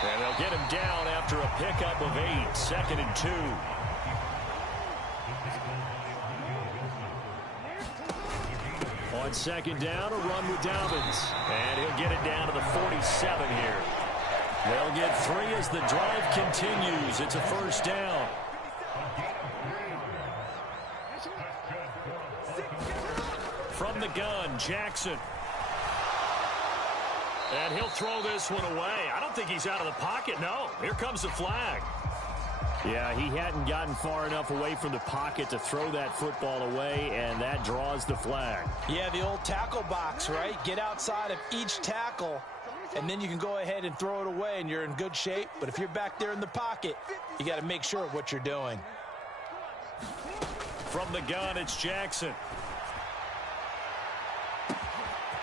And they'll get him down after a pickup of 8, 2nd and 2. On 2nd down, a run with Dobbins. And he'll get it down to the 47 here. They'll get 3 as the drive continues. It's a 1st down. From the gun, Jackson. And he'll throw this one away. I don't think he's out of the pocket. No, here comes the flag. Yeah, he hadn't gotten far enough away from the pocket to throw that football away, and that draws the flag. Yeah, the old tackle box, right? Get outside of each tackle, and then you can go ahead and throw it away, and you're in good shape. But if you're back there in the pocket, you got to make sure of what you're doing. From the gun, it's Jackson.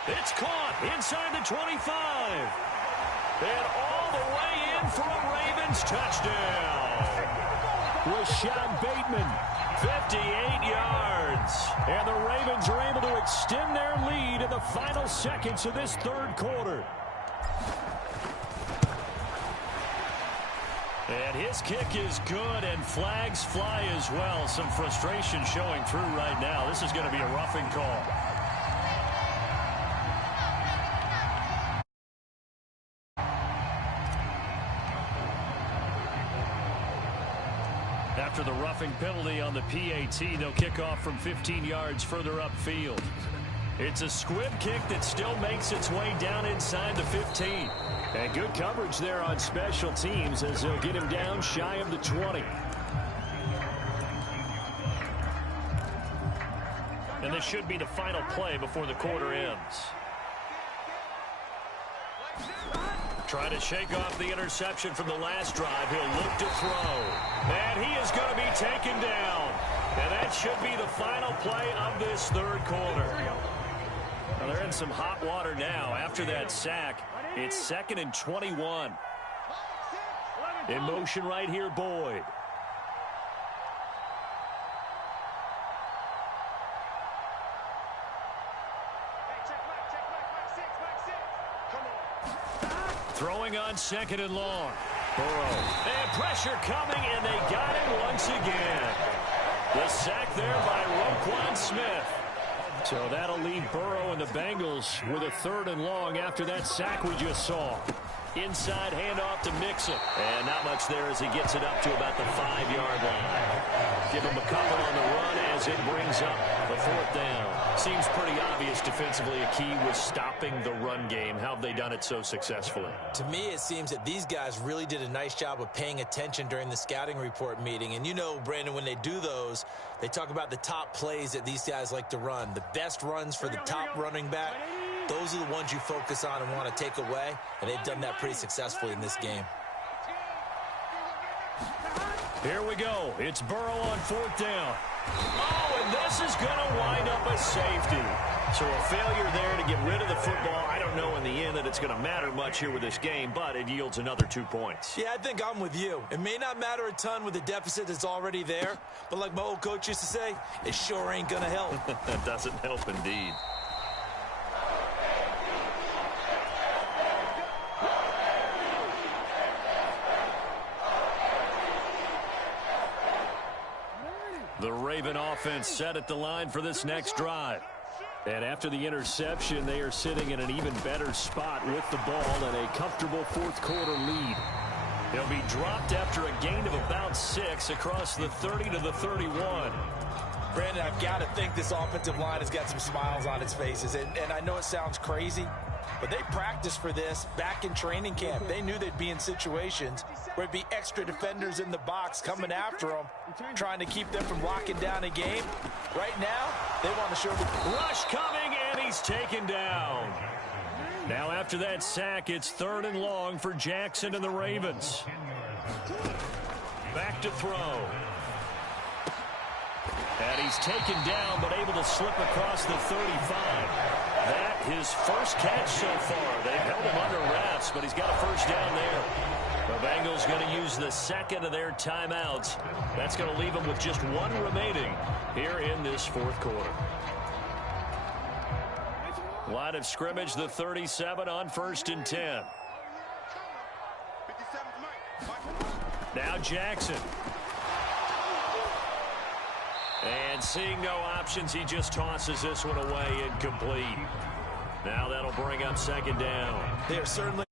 It's caught inside the 25. And all the way in for a Ravens touchdown. Rashad Bateman, 58 yards. And the Ravens are able to extend their lead in the final seconds of this 3rd quarter. And his kick is good, and flags fly as well. Some frustration showing through right now. This is going to be a roughing call. After the roughing penalty on the PAT, they'll kick off from 15 yards further upfield. It's a squib kick that still makes its way down inside the 15. And good coverage there on special teams as they'll get him down shy of the 20. And this should be the final play before the quarter ends. Trying to shake off the interception from the last drive. He'll look to throw. And he is going to be taken down. And that should be the final play of this 3rd quarter. Well, they're in some hot water now. After that sack, it's 2nd and 21. In motion right here, Boyd. Throwing on 2nd and long. Burrow. And pressure coming, and they got him once again. The sack there by Roquan Smith. So that'll leave Burrow and the Bengals with a 3rd and long after that sack we just saw. Inside handoff to Mixon. And not much there as he gets it up to about the 5-yard line. Give him a couple on the run as it brings up the 4th down. Seems pretty obvious defensively a key was stopping the run game. How have they done it so successfully? To me, it seems that these guys really did a nice job of paying attention during the scouting report meeting. And you know, Brandon, when they do those, they talk about the top plays that these guys like to run. The best runs for the top running back. Those are the ones you focus on and want to take away, and they've done that pretty successfully in this game. Here we go. It's Burrow on 4th down. Oh, and this is going to wind up a safety. So a failure there to get rid of the football. I don't know in the end that it's going to matter much here with this game, but it yields another 2 points. Yeah, I think I'm with you. It may not matter a ton with the deficit that's already there, but like my old coach used to say, it sure ain't going to help. That doesn't help indeed. The Raven offense set at the line for this next drive. And after the interception, they are sitting in an even better spot with the ball and a comfortable 4th quarter lead. They'll be dropped after a gain of about 6 across the 30 to the 31. Brandon, I've got to think this offensive line has got some smiles on its faces. And I know it sounds crazy, but they practiced for this back in training camp. They knew they'd be in situations where it'd be extra defenders in the box coming after them, trying to keep them from locking down a game. Right now, they want to show the rush coming, and he's taken down. Now after that sack, it's 3rd and long for Jackson and the Ravens. Back to throw. And he's taken down, but able to slip across the 35. That his first catch so far. They've held him under wraps, but he's got a 1st down there. The Bengals going to use the 2nd of their timeouts. That's going to leave them with just 1 remaining here in this 4th quarter. Line of scrimmage, the 37 on 1st and 10. Now Jackson. And seeing no options, he just tosses this one away, incomplete. Now that'll bring up second down. They are certainly...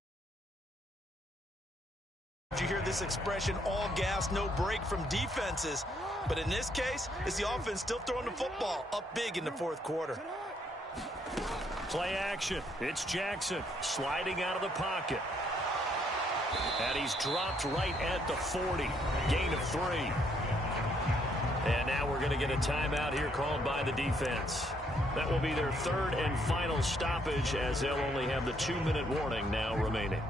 You hear this expression, all gas, no break from defenses. But in this case, it's the offense still throwing the football up big in the fourth quarter. Play action. It's Jackson sliding out of the pocket. And he's dropped right at the 40. Gain of 3. And now we're going to get a timeout here called by the defense. That will be their third and final stoppage, as they'll only have the 2-minute warning now remaining.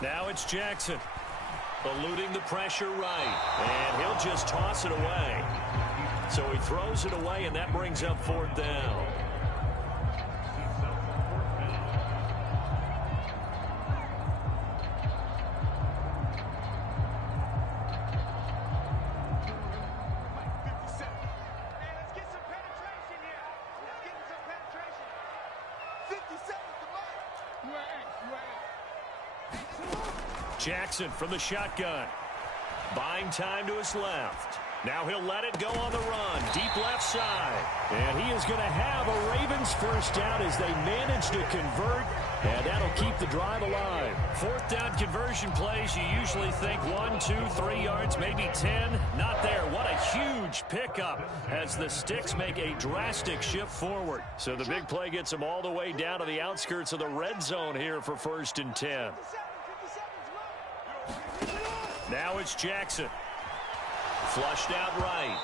Now it's Jackson, eluding the pressure right, and he'll just toss it away. So he throws it away, and that brings up fourth down. Jackson from the shotgun. Buying time to his left. Now he'll let it go on the run. Deep left side. And he is going to have a Ravens first down as they manage to convert. And that'll keep the drive alive. Fourth down conversion plays, you usually think 1, 2, 3 yards, maybe 10. Not there. What a huge pickup as the sticks make a drastic shift forward. So the big play gets them all the way down to the outskirts of the red zone here for 1st and 10. Now it's Jackson. Flushed out right.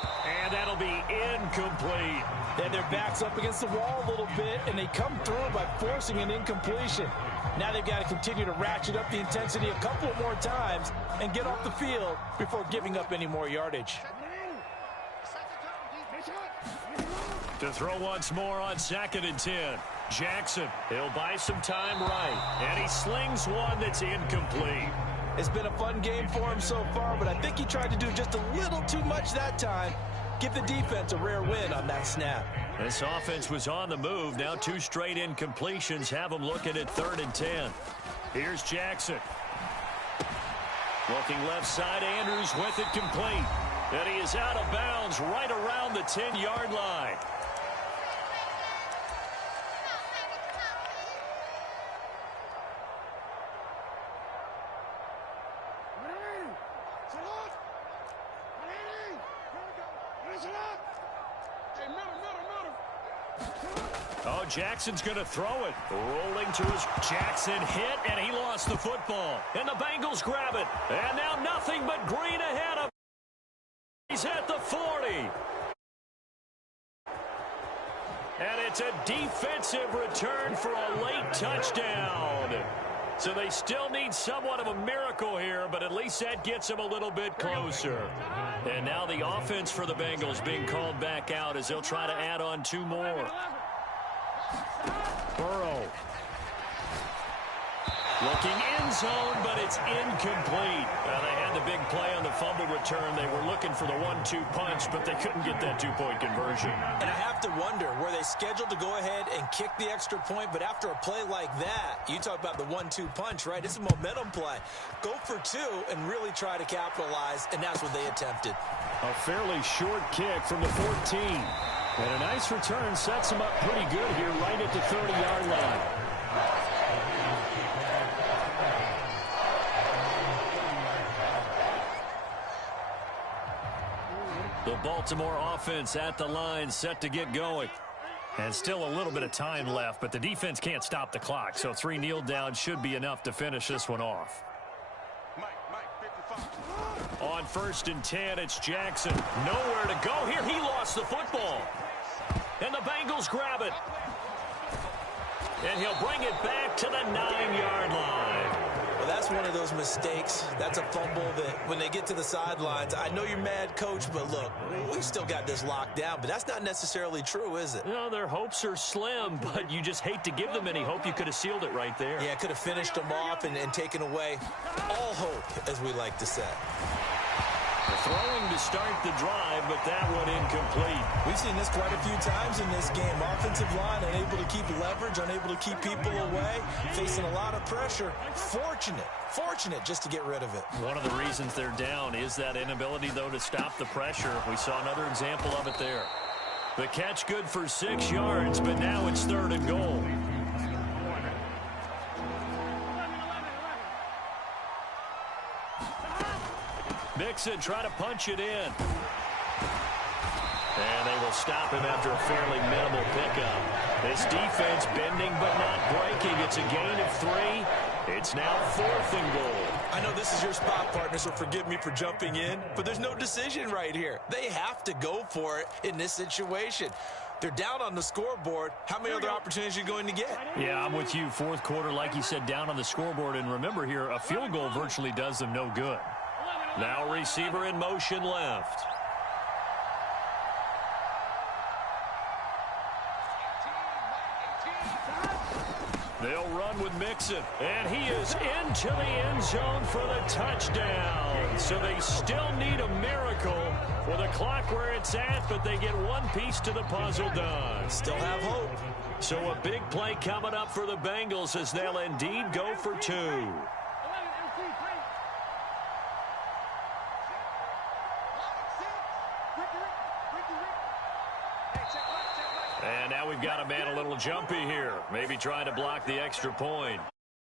And that'll be incomplete. And their back's up against the wall a little bit, and they come through by forcing an incompletion. Now they've got to continue to ratchet up the intensity a couple more times and get off the field before giving up any more yardage. To throw once more on 2nd and 10. Jackson, he'll buy some time right. And he slings one that's incomplete. It's been a fun game for him so far, but I think he tried to do just a little too much that time. Give the defense a rare win on that snap. This offense was on the move. Now 2 straight incompletions have them looking at 3rd and 10. Here's Jackson. Looking left side, Andrews with it complete. And he is out of bounds right around the 10-yard line. Oh, Jackson's going to throw it. Rolling to his Jackson hit, and he lost the football. And the Bengals grab it. And now nothing but green ahead of him. He's at the 40. And it's a defensive return for a late touchdown. So they still need somewhat of a miracle here, but at least that gets them a little bit closer. And now the offense for the Bengals being called back out as they'll try to add on 2 more. Burrow. Looking end zone, but it's incomplete. They had the big play on the fumble return. They were looking for the 1-2 punch, but they couldn't get that 2-point conversion. And I have to wonder, were they scheduled to go ahead and kick the extra point, but after a play like that, you talk about the 1-2 punch, right? It's a momentum play. Go for 2 and really try to capitalize, and that's what they attempted. A fairly short kick from the 14. And a nice return sets him up pretty good here right at the 30-yard line. The Baltimore offense at the line set to get going. And still a little bit of time left, but the defense can't stop the clock. So 3 kneel downs should be enough to finish this one off. On 1st and 10, it's Jackson. Nowhere to go here. He lost the football. And the Bengals grab it. And he'll bring it back to the 9-yard line. Well, that's one of those mistakes. That's a fumble that when they get to the sidelines, I know you're mad, Coach, but look, we still got this locked down. But that's not necessarily true, is it? No, their hopes are slim, but you just hate to give them any hope. You could have sealed it right there. Yeah, could have finished them off and taken away all hope, as we like to say. The throwing to start the drive, but that one incomplete. We've seen this quite a few times in this game. Offensive line unable to keep leverage, unable to keep people away, facing a lot of pressure. Fortunate just to get rid of it. One of the reasons they're down is that inability, though, to stop the pressure. We saw another example of it there. The catch good for 6 yards, but now it's 3rd and goal. Mixon try to punch it in. And they will stop him after a fairly minimal pickup. This defense bending but not breaking. It's a gain of 3. It's now 4th and goal. I know this is your spot, partner, so forgive me for jumping in, but there's no decision right here. They have to go for it in this situation. They're down on the scoreboard. How many other opportunities are you going to get? Yeah, I'm with you. 4th quarter, like you said, down on the scoreboard. And remember here, a field goal virtually does them no good. Now receiver in motion left. They'll run with Mixon, and he is into the end zone for the touchdown. So they still need a miracle with a clock where it's at, but they get one piece to the puzzle done. Still have hope. So a big play coming up for the Bengals as they'll indeed go for 2. And now we've got a man a little jumpy here, maybe trying to block the extra point.